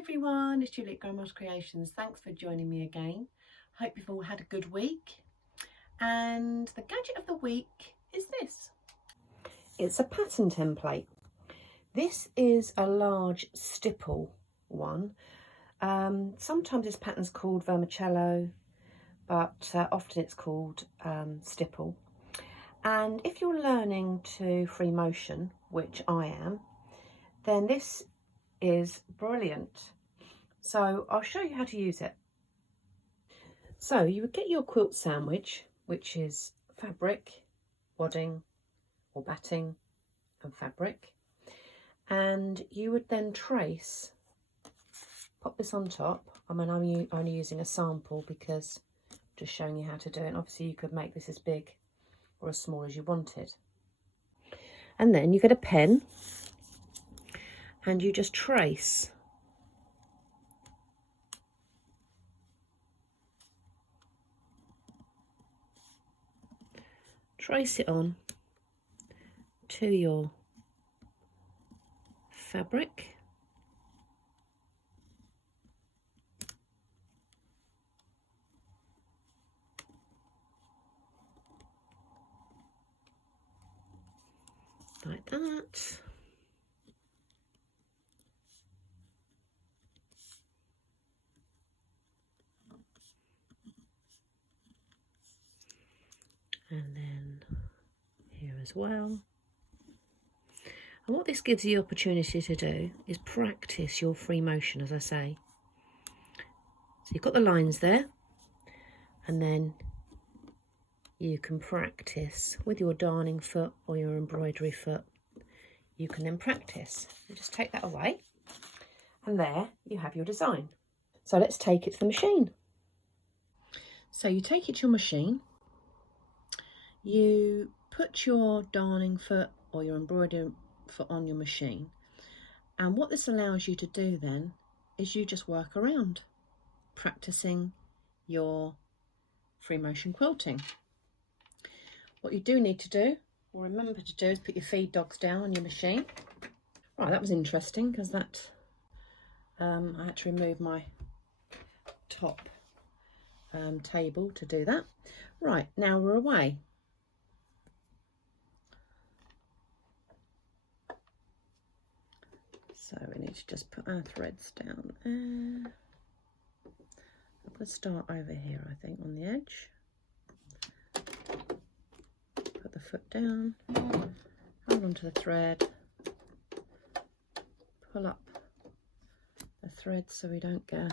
everyone, it's Julie at Grandma's Creations. Thanks for joining me again. Hope you've all had a good week. And the gadget of the week is this. It's a pattern template. This is a large stipple one. Sometimes this pattern's called vermicello, but often it's called stipple. And if you're learning to free motion, which I am, then this is brilliant. So I'll show you how to use it. So you would get your quilt sandwich, which is fabric, wadding or batting and fabric, and you would then trace, pop this on top. I mean, I'm only using a sample because just showing you how to do it. And obviously you could make this as big or as small as you wanted. And then you get a pen and you just trace. Trace it on to your fabric. Like that. And then here as well. And what this gives you the opportunity to do is practice your free motion, as I say. So you've got the lines there, and then you can practice with your darning foot or your embroidery foot. You can then practice. You just take that away, and there you have your design. So let's take it to the machine. So you take it to your machine. You put your darning foot or your embroidery foot on your machine, and what this allows you to do then is you just work around practicing your free motion quilting. What you do need to do, or remember to do, is put your feed dogs down on your machine. Right, that was interesting because that I had to remove my top table to do that. Right, now we're away. So we need to just put our threads down there. I'm going to start over here, I think, on the edge. Put the foot down, hold onto the thread, pull up the thread so we don't get a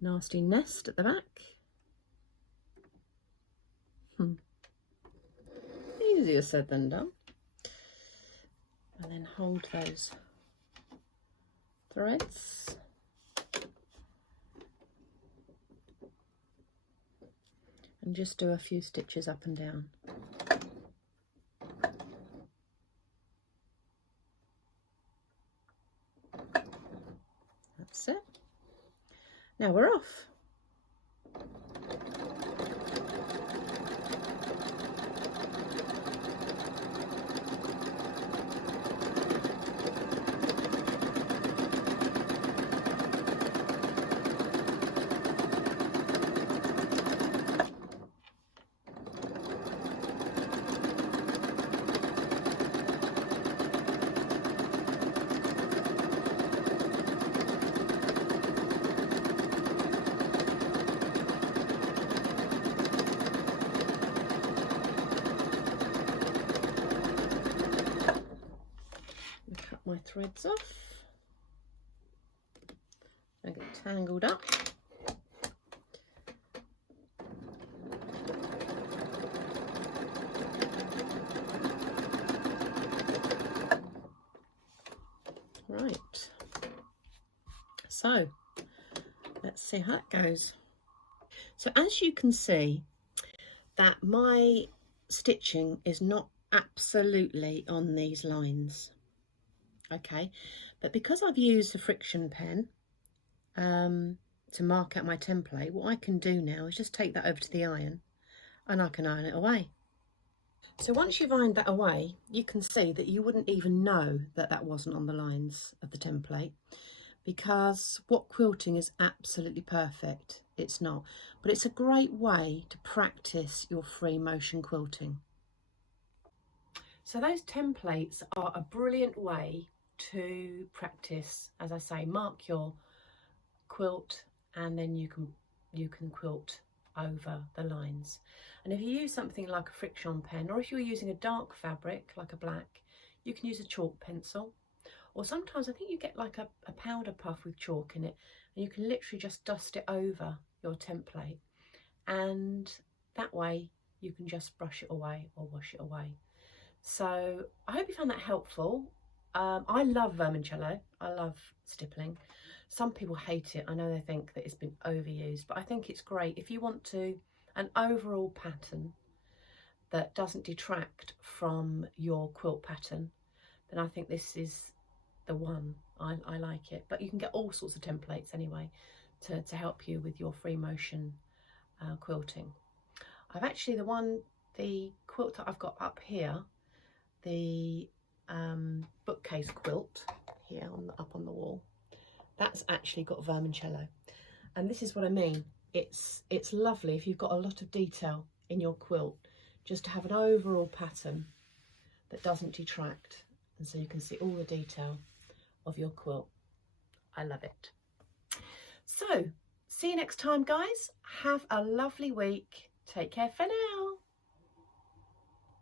nasty nest at the back. Easier said than done. And then hold those threads. And just do a few stitches up and down. That's it. Now we're off. My threads off. I get tangled up. Right. So let's see how that goes. So as you can see, that my stitching is not absolutely on these lines. Okay, but because I've used the friction pen to mark out my template, what I can do now is just take that over to the iron and I can iron it away. So once you've ironed that away, you can see that you wouldn't even know that that wasn't on the lines of the template, because what quilting is absolutely perfect, it's not, but it's a great way to practice your free motion quilting. So those templates are a brilliant way to practice, as I say, mark your quilt, and then you can quilt over the lines. And if you use something like a friction pen, or if you're using a dark fabric like a black, you can use a chalk pencil, or sometimes I think you get like a powder puff with chalk in it, and you can literally just dust it over your template, and that way you can just brush it away or wash it away. So I hope you found that helpful. I love vermicello, I love stippling. Some people hate it. I know they think that it's been overused, but I think it's great. If you want an overall pattern that doesn't detract from your quilt pattern, then I think this is the one. I like it. But you can get all sorts of templates anyway to help you with your free motion quilting. I've actually, the quilt that I've got up here, the bookcase quilt here up on the wall, that's actually got vermicello, and this is what I mean. It's lovely if you've got a lot of detail in your quilt, just to have an overall pattern that doesn't detract, and so you can see all the detail of your quilt. I love it. So see you next time, guys. Have a lovely week. Take care for now.